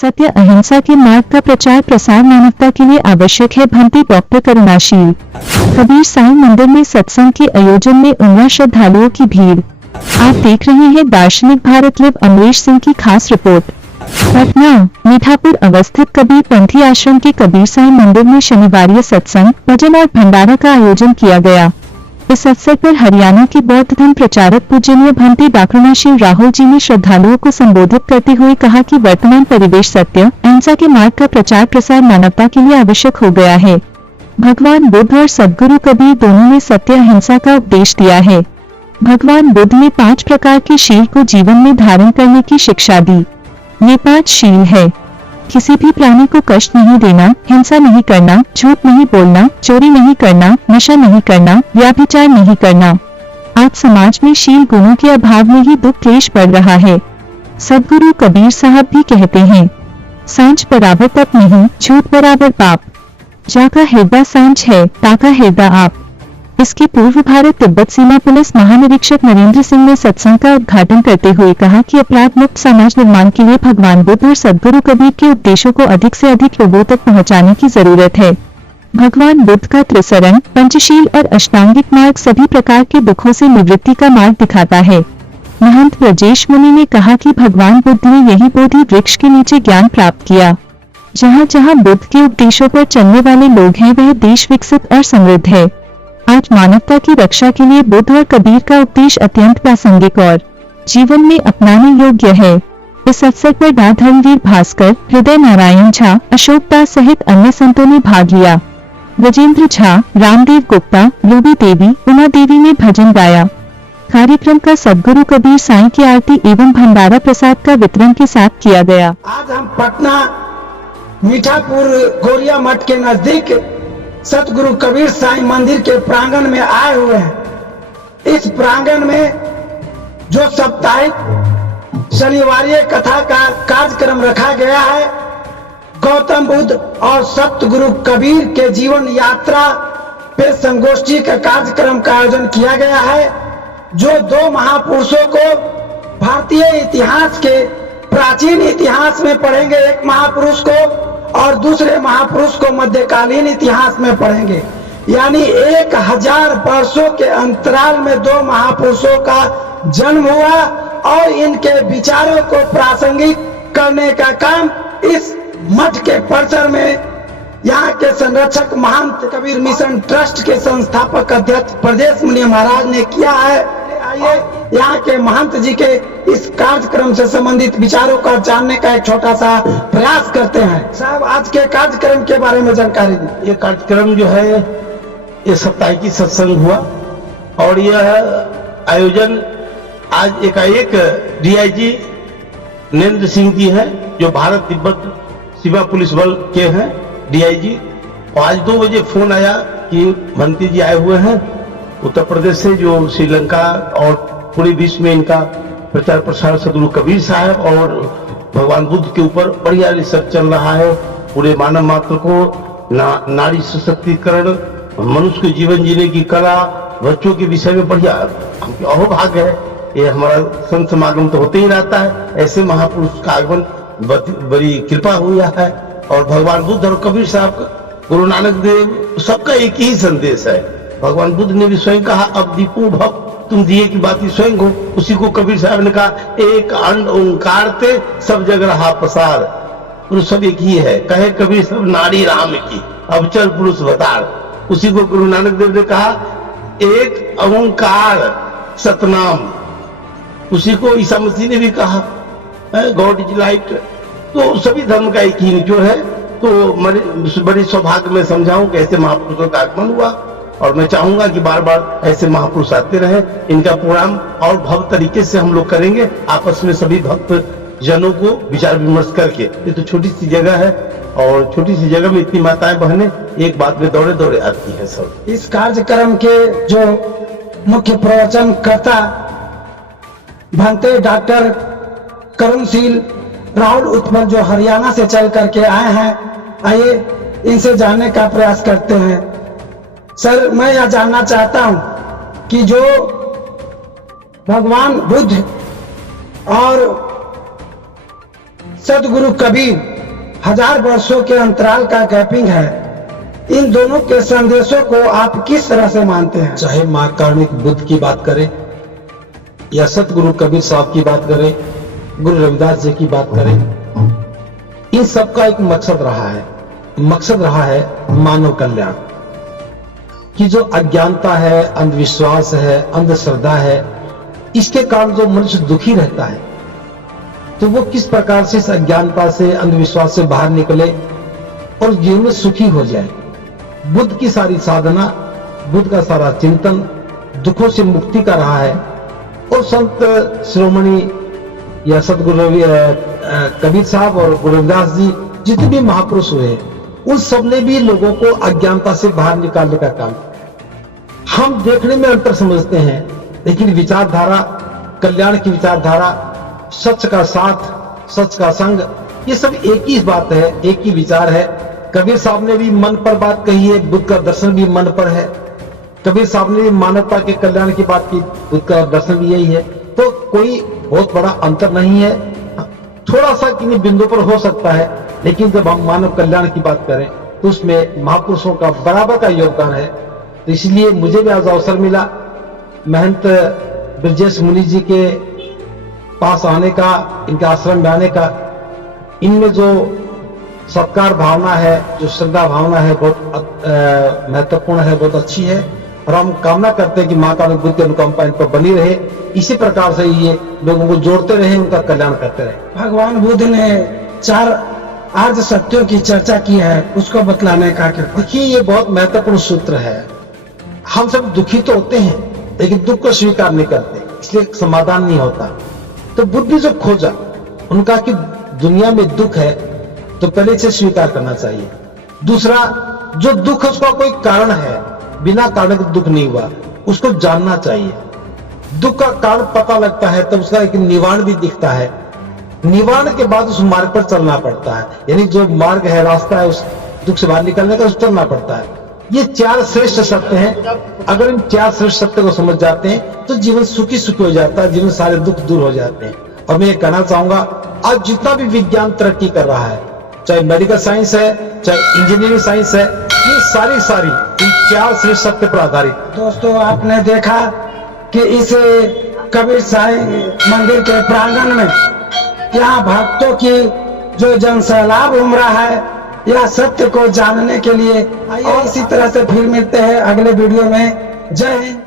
सत्य अहिंसा के मार्ग का प्रचार प्रसार मानवता के लिए आवश्यक है। भंती डॉक्टर करुणाशील। कबीर साई मंदिर में सत्संग के आयोजन में उमड़ा श्रद्धालुओं की भीड़। आप देख रहे हैं दार्शनिक भारत लिव अमरीश सिंह की खास रिपोर्ट। पटना मीठापुर अवस्थित कबीर पंथी आश्रम के कबीर साई मंदिर में शनिवार सत्संग, भजन और भंडारा का आयोजन किया गया। इस अवसर पर हरियाणा के बौद्ध धर्म प्रचारक पूजनीय भंती डाकरुणाशील राहुल जी ने श्रद्धालुओं को संबोधित करते हुए कहा कि वर्तमान परिवेश सत्य अहिंसा के मार्ग का प्रचार प्रसार मानवता के लिए आवश्यक हो गया है। भगवान बुद्ध और सद्गुरु कबीर दोनों ने सत्य अहिंसा का उपदेश दिया है। भगवान बुद्ध ने 5 प्रकार के शील को जीवन में धारण करने की शिक्षा दी। ये 5 शील है: किसी भी प्राणी को कष्ट नहीं देना, हिंसा नहीं करना, झूठ नहीं बोलना, चोरी नहीं करना, नशा नहीं करना, व्यभिचार नहीं करना। आज समाज में शील गुणों के अभाव में ही दुख क्लेश बढ़ रहा है। सद्गुरु कबीर साहब भी कहते हैं, सांझ बराबर तप नहीं, झूठ बराबर पाप। जाका हृदय सांझ है, ताका हृदय आप। इसके पूर्व भारत तिब्बत सीमा पुलिस महानिरीक्षक नरेंद्र सिंह ने सत्संग का उद्घाटन करते हुए कहा कि अपराध मुक्त समाज निर्माण के लिए भगवान बुद्ध और सद्गुरु कबीर के उपदेशों को अधिक से अधिक लोगों तक पहुंचाने की जरूरत है। भगवान बुद्ध का त्रिसरण, पंचशील और अष्टांगिक मार्ग सभी प्रकार के दुखों से निवृत्ति का मार्ग दिखाता है। महंत ब्रजेश मुनि ने कहा कि भगवान बुद्ध ने यही बोधि वृक्ष के नीचे ज्ञान प्राप्त किया। जहाँ जहाँ बुद्ध के उपदेशों पर चलने वाले लोग हैं, वह देश विकसित और समृद्ध है। आज मानवता की रक्षा के लिए बुद्ध और कबीर का उपदेश अत्यंत प्रासंगिक और जीवन में अपनाने योग्य है। इस अवसर पर डॉ. धर्मवीर भास्कर, हृदय नारायण झा, अशोक दास सहित अन्य संतों ने भाग लिया। ब्रजेंद्र झा, रामदेव गुप्ता, रूबी देवी, उमा देवी ने भजन गाया। कार्यक्रम का सद्गुरु कबीर साई की आरती एवं भंडारा प्रसाद का वितरण के साथ किया गया। आज हम पटना मीठापुर गोरिया मठ के नजदीक सतगुरु कबीर साई मंदिर के प्रांगण में आए हुए हैं। इस प्रांगण में जो साप्ताहिक शनिवारीय कथा का कार्यक्रम रखा गया है, गौतम बुद्ध और सतगुरु कबीर के जीवन यात्रा पे संगोष्ठी का कार्यक्रम का आयोजन किया गया है, जो 2 महापुरुषों को भारतीय इतिहास के प्राचीन इतिहास में पढ़ेंगे, एक महापुरुष को, और दूसरे महापुरुष को मध्यकालीन इतिहास में पढ़ेंगे। यानी 1000 वर्षों के अंतराल में 2 महापुरुषों का जन्म हुआ और इनके विचारों को प्रासंगिक करने का काम इस मठ के परिसर में यहाँ के संरक्षक महंत कबीर मिशन ट्रस्ट के संस्थापक अध्यक्ष ब्रजेश मुनि महाराज ने किया है। आइए यहाँ के महंत जी के इस कार्यक्रम से संबंधित विचारों का जानने का एक छोटा सा प्रयास करते हैं। साहब, आज के कार्यक्रम के बारे में जानकारी दी। ये कार्यक्रम जो है, ये साप्ताहिक सत्संग हुआ और यह आयोजन आज एकाएक डीआईजी नरेंद्र सिंह जी हैं, जो भारत तिब्बत सीमा पुलिस बल के हैं डीआईजी। और आज 2 बजे फोन आया कि भंती जी आए हुए हैं उत्तर प्रदेश से, जो श्रीलंका और पूरे विश्व में इनका प्रचार प्रसार सद्गुरु कबीर साहब और भगवान बुद्ध के ऊपर बढ़िया रिसर्च चल रहा है। पूरे मानव मात्र को नारी सशक्तिकरण, मनुष्य के जीवन जीने की कला, बच्चों के विषय में बढ़िया हमके अहोभाग्य है। ये हमारा संत समागम तो होते ही रहता है, ऐसे महापुरुष का आगमन बड़ी कृपा हुआ है। और भगवान बुद्ध और कबीर साहब, गुरु नानक देव, सबका एक ही संदेश है। भगवान बुद्ध ने भी स्वयं कहा, अब दीपो भव, तुम दिए की बात ही स्वयं हो। उसी को कबीर साहब ने कहा, एक अंड ओंकार ते सब जग रहा पसार। पुरुष सब एक ही है, कहे कबीर सब नारी राम की, अब चल पुरुष अवतार। उसी को गुरु नानक देव ने कहा, एक ओंकार सतनाम। उसी को ईसा मसीह ने भी कहा, गॉड इज लाइट। तो सभी धर्म का एक ही निचोड़ है। तो बड़ी सौभाग्य में समझाऊं कि ऐसे महापुरुषों का आगमन हुआ और मैं चाहूंगा कि बार बार ऐसे महापुरुष आते रहे। इनका प्रोग्राम और भव्य तरीके से हम लोग करेंगे, आपस में सभी भक्त जनों को विचार विमर्श करके। ये तो छोटी सी जगह है और छोटी सी जगह में इतनी माताएं बहनें एक बात में दौड़े दौड़े आती है सब। इस कार्यक्रम के जो मुख्य प्रवचन करता भंते डॉक्टर करुणशील राहुल उत्पल, जो हरियाणा से चल करके आए हैं, आइए इनसे जानने का प्रयास करते हैं। सर, मैं यह जानना चाहता हूं कि जो भगवान बुद्ध और सतगुरु कबीर 1000 वर्षों के अंतराल का गैपिंग है। इन दोनों के संदेशों को आप किस तरह से मानते हैं? चाहे महाकारुणिक बुद्ध की बात करें या सतगुरु कबीर साहब की बात करें, गुरु रविदास जी की बात करें, इन सबका एक मकसद रहा है मानव कल्याण की। जो अज्ञानता है, अंधविश्वास है, अंधश्रद्धा है, इसके कारण जो मनुष्य दुखी रहता है, तो वो किस प्रकार से इस अज्ञानता से, अंधविश्वास से बाहर निकले और जीवन में सुखी हो जाए। बुद्ध की सारी साधना, बुद्ध का सारा चिंतन दुखों से मुक्ति का रहा है। और संत शिरोमणि या सतगुरु कबीर साहब और गुरु रविदास जी जितने भी महापुरुष हुए, उन सब ने भी लोगों को अज्ञानता से बाहर निकालने का काम। हम देखने में अंतर समझते हैं, लेकिन विचारधारा, कल्याण की विचारधारा, सच का साथ, सच का संग, ये सब एक ही बात है, एक ही विचार है। कबीर साहब ने भी मन पर बात कही है, बुद्ध का दर्शन भी मन पर है। कबीर साहब ने भी मानवता के कल्याण की बात की, बुद्ध का दर्शन भी यही है। तो कोई बहुत बड़ा अंतर नहीं है, थोड़ा सा किन्हीं बिंदु पर हो सकता है, लेकिन जब हम मानव कल्याण की बात करें तो उसमें महापुरुषों का बराबर का योगदान है। तो इसलिए मुझे भी आज अवसर मिला महंत ब्रजेश मुनि जी के पास आने का, इनके आश्रम में आने का। इनमें जो सत्कार भावना है, जो श्रद्धा भावना है, बहुत महत्वपूर्ण है, बहुत अच्छी है। और हम कामना करते हैं कि माँ का बुद्ध की अनुकंपा इन पर बनी रहे, इसी प्रकार से ये लोगों को जोड़ते रहे, उनका कल्याण करते रहे। भगवान बुद्ध ने 4 आर्य सत्यों की चर्चा की है, उसको बतलाने का क्या? देखिए, ये बहुत महत्वपूर्ण सूत्र है। हम सब दुखी तो होते हैं, लेकिन दुख को स्वीकार नहीं करते, इसलिए समाधान नहीं होता। तो बुद्ध ने जो खोजा, उनका कि दुनिया में दुख है तो पहले से स्वीकार करना चाहिए। दूसरा, जो दुख है उसका कोई कारण है, बिना कारण के दुख नहीं हुआ, उसको जानना चाहिए। दुख का कारण पता लगता है तो उसका एक निवारण भी दिखता है। निवारण के बाद उस मार्ग पर चलना पड़ता है, यानी जो मार्ग है, रास्ता है उस दुख से बाहर निकलने का, उस चलना पड़ता है। ये 4 श्रेष्ठ सत्य हैं। अगर इन 4 श्रेष्ठ सत्य को समझ जाते हैं तो जीवन सुखी सुखी हो जाता है, जीवन सारे दुख दूर हो जाते हैं। और मैं ये कहना चाहूंगा, आज जितना भी विज्ञान तरक्की कर रहा है, चाहे मेडिकल साइंस है, चाहे इंजीनियरिंग साइंस है, ये सारी इन 4 श्रेष्ठ सत्य पर आधारित। दोस्तों, आपने देखा कि इस कबीर साई मंदिर के प्रांगण में यहाँ भक्तों की जो जनसैलाब उमड़ा है, यह सत्य को जानने के लिए। आइए इसी तरह से फिर मिलते हैं अगले वीडियो में। जय हिंद।